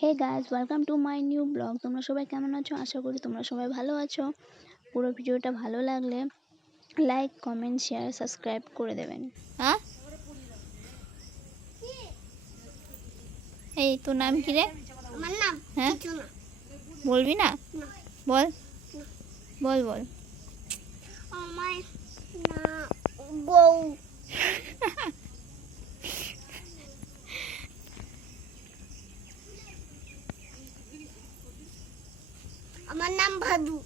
Hey guys, welcome to my new blog. তোমরা সবাই কেমন আছো? আশা করি তোমরা সবাই ভালো আছো। পুরো ভিডিওটা ভালো লাগলে লাইক, কমেন্ট, শেয়ার, সাবস্ক্রাইব করে দেবেন। হ্যাঁ, এই তোর নাম কি রে? আমার নাম হ্যাঁ, কিছু না। বলবি না? বল বল বল। আমার নাম বউ। আমার নাম ভাদু।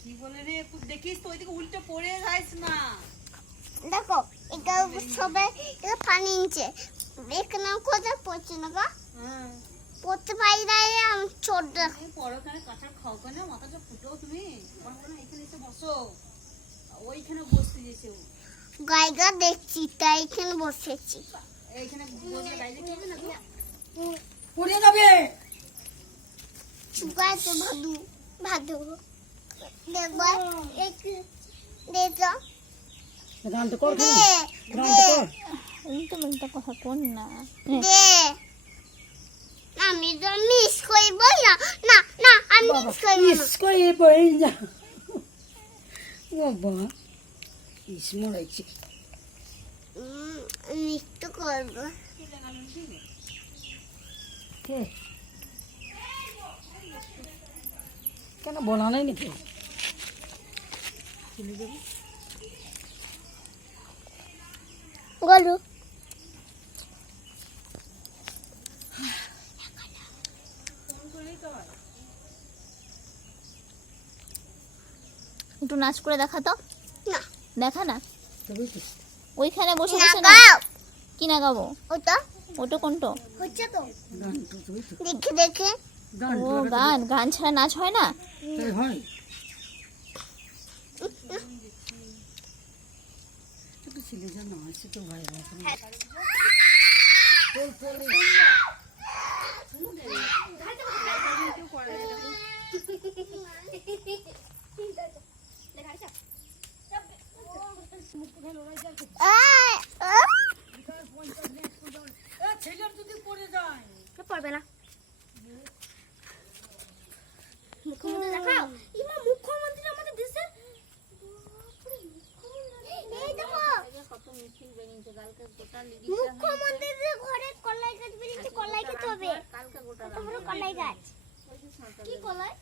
কি বলে রে, একটু দেখিস তো ওইদিকে উল্টো পড়ে যাস না। দেখো এটা সবাই এটা পানি নিচে এখানে কোথায় পড়ছে না গা? পড়তে পারি না রে, আমি ছোট। পরখানে কাঁচা খাও কেন? মাথাটা ফুটো তুমি। এখানে এসে বসো, ওইখানে বসতে যেছে। গাইগা দেখছি তাই এখানে বসেছি। এইখানে বসে গাইলে কি হবে না তো? পড়ে যাবে। চুকায় তো ভাদু ভাদু দেখবা দেখো গান তো কর, দে গান দে তো কর। উল্টো পাল্টা কথা কোন না। দে আমি তো মিস করব না। না না আমি মিস করব না। ইস করে পড়ে যা। বাবা ইস মরাইছি। মিস তো করব। কেন বলা নাই নাকি? গলু একটু নাচ করে দেখা তো। না দেখা না, তবেই তো ওইখানে বসে না বসে না। গাও কি না গাবো? ওটা ওটা কোনটো? হচ্ছে তো গান তো তবেই তো দেখে দেখে গান ও গান, গান ছাড়া নাচ হয় না। তাই হয়। একটু ছেলে যা না আছে তো ভাই ভাই ছেলের যদি পড়ে যায় পড়বে না। মুখ্যমন্ত্রী দেখাও। ইমা মুখ্যমন্ত্রী আমাদের দেশের এই দেখো মুখ্যমন্ত্রীর ঘরে কলাই গাছ বেরিয়েছে। কলাই খেতে হবে। কত বড় কলাই গাছ? কি কলাই?